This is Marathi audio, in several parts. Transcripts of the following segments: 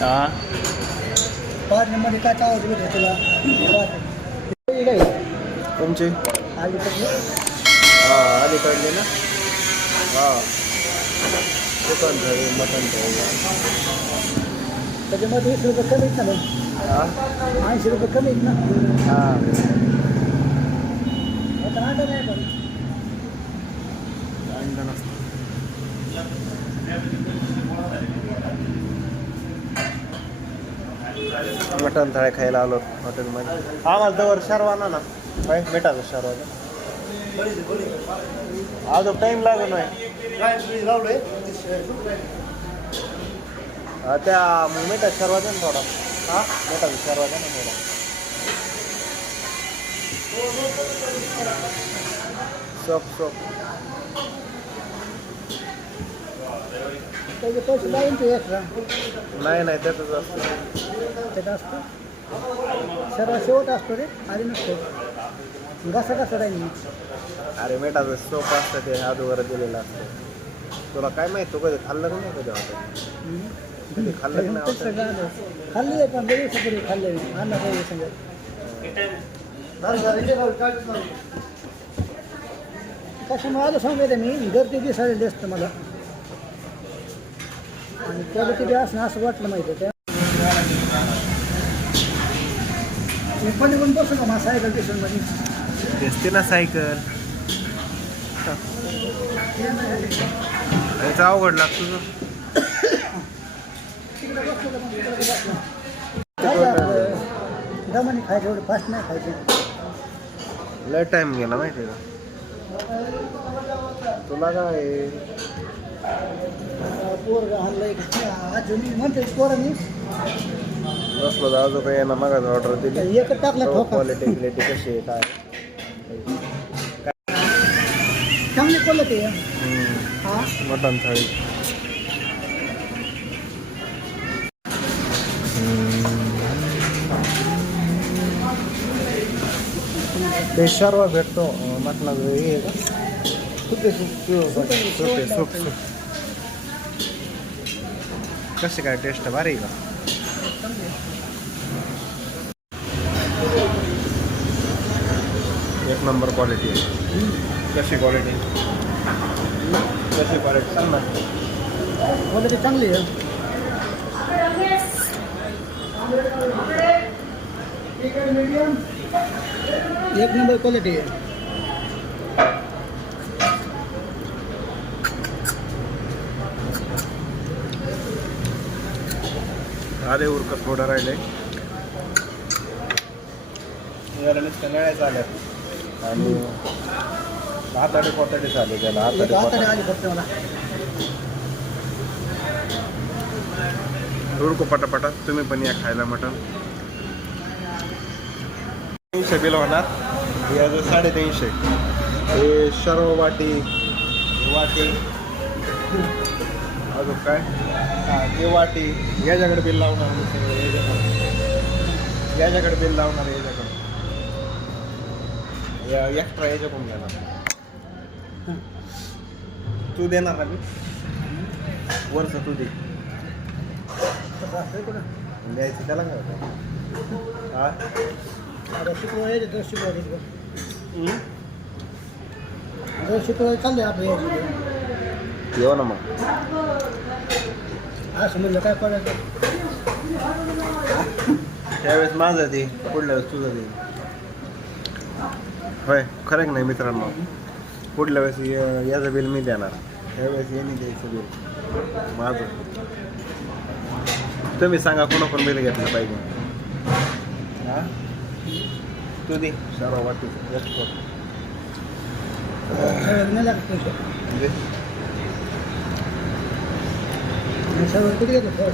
हा. नंबर काय आवाज भेटतो तुला? काय? तुमचे? आली हा अलीकडले ना? हा. चिकन थाळी मटन थाळी त्याच्यामध्ये वीस रुपये कमी आहेत ना मग हा? ऐंशी रुपये कमी आहेत ना? हा. आता अंडा नाही पण अंडा नसतं. मटन थाळी खायला आलो हॉटेलमध्ये. आम्हाला जवळ शारवाना ना. काय भेटायचं शारवाना अजून टाईम लागत नाही. हा, त्या मिठा शर्वाचा ना थोडा. हा? मिठा शर्वाचा ना थोडा. सोप सोप. नाही नाही त्यातच असतं. त्याचा असतो. सर्व शेवट असतो रे. आधी नसतो. घसा कसा राहील अरे मिठाचं सोप असतं ते अगोदर दिलेलं असतं. तुला काय माहीत तू कधी खाल्लं का नाही कधी हॉटेल कधी खाल्लं की नाही खाल्ले पण लई दिवसापूर्वी खाल्ले आणला पाहिजे संग. कशामुळे आलं सांगायचं मी? गर्दी दिसायला असतं मला. आणि क्वालिटी बी असणं असं वाटलं माहिती आहे मी पण पण बसू का माझा सायकल स्टेशनमध्ये दिसते ना सायकल. त्याचं अवघड लागतं तुझं दमाने खायचं एवढं फास्ट नाही खायचं लय टाइम गेला माहिती आहे का? तुला काय? पोरगा पोर हल्लंय अजून म्हणते पोरं मी. बसलो तर अजून काही ना मगाच ऑर्डर दिली एकच टाकला ठोका क्वालिटी क्वालिटी कशी आहे काय चांगली क्वालिटी आहे. हम्म. हा. मटन थाळी. ते सर्व भेटतो हे का? सुटे सुटे सूप कसे काय टेस्ट भारी का? एक नंबर क्वालिटी आहे. कशी क्वालिटी? कशी क्वालिटी? सांग ना. क्वालिटी चांगली आहे. एक नंबर क्वालिटी आहे. अरे उरकत थोडं राहिले. याला नुसतं आणि हात आणि हाताडे पोताडे चालू त्याला हात हाताडे पोताडे पटापटा तुम्ही पण या खायला मटण. तीनशे बिल होणार. याचं साडेतीनशे. हे सर्व वाटी. वाटी. अजून काय? हा ते वाटी. याच्याकडे बिल लावणार याच्याकडे. याच्याकडे बिल लावणार याच्याकडे. या एक्स्ट्रा याच्याकडून देणार? तू देणार ना मी? वरचं तू दे. द्यायचं त्याला काय होतं? हा? शुक्रवार चालले आपलं येऊ ना मग. असं म्हणलं काय करायचं? त्यावेळेस माझं ते पुढल्या वेळेस तुझं ते होय खरं की नाही मित्रांनो? पुढल्या वेळेस याचं बिल मी देणार. यावेळेस यांनी द्यायचं बिल. माझं. तुम्ही सांगा कोणा कोण बिल घेतलं पाहिजे? हां? तू दे. सर्व वाटी सगळं पैसे म्हणजे सगळं घेतो सगळं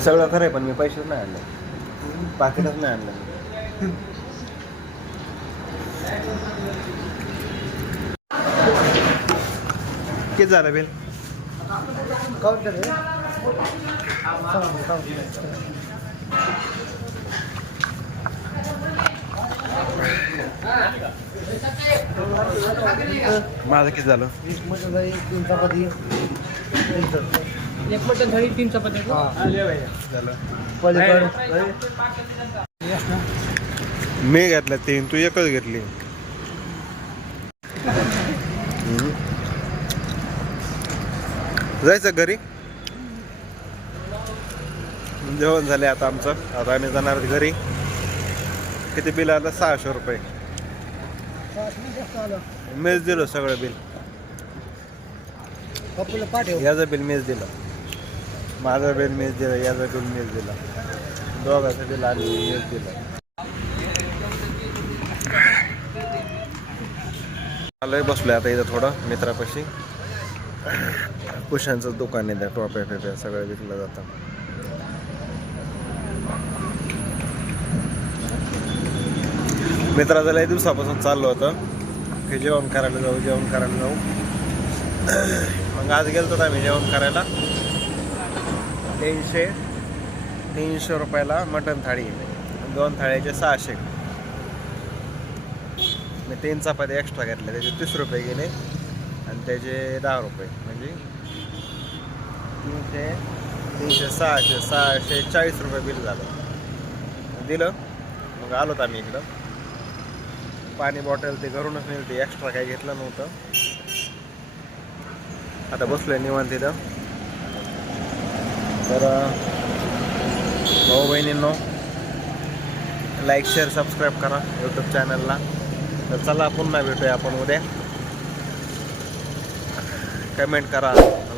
सगळं खरं आहे पण मी पैसेच नाही आणले. पाकिटच नाही आणलं. किती झालं बिल. माझं किती झालं मटन तीन चपाती तीन चपाती. एक मटन थाळी तीन चपात्या झालं. मी घेतल्या तीन तू एकच घेतली हम्म. जायचं घरी? जेवण झाले आता आमचं. आता आम्ही जाणार घरी. किती बिल आलं? सहाशे रुपये. मीच दिलं सगळं बिल. याचं बिल मीच दिलं. माझं बिल मीच दिलं याचं बिल मीच दिलं. दोघांचं बिल आणि मीच दिलं. आलोय बसलोय आता इथं थोडं मित्रापाशी. कुशांचं दुकान आहे त्या टोप्या फेप्या सगळं विकलं जातं मित्राचं लय दिवसापासून चाललं होतं. की जेवण करायला जाऊ जेवण करायला जाऊ. मग आज गेलो आम्ही जेवण करायला. तीनशे तीनशे रुपयाला मटन थाळी. दोन थाळ्याचे सहाशे. मी तीन चपाती एक्स्ट्रा घेतल्या त्याचे तीस रुपये गेले आणि त्याचे दहा रुपये. म्हणजे तीनशे तीनशे सहाशे सहाशे चाळीस रुपये बिल झालं. दिलं. मग आलोत आम्ही इकडं. पाणी बॉटल ते घरूनच नेलं ते एक्स्ट्रा काही घेतलं नव्हतं. आता बसलोय निवांत तिथं तर भाऊ बहिणींनो लाईक शेअर सबस्क्राईब करा यूट्यूब चॅनलला तर चला पुन्हा भेटूया आपण उद्या. कमेंट करा.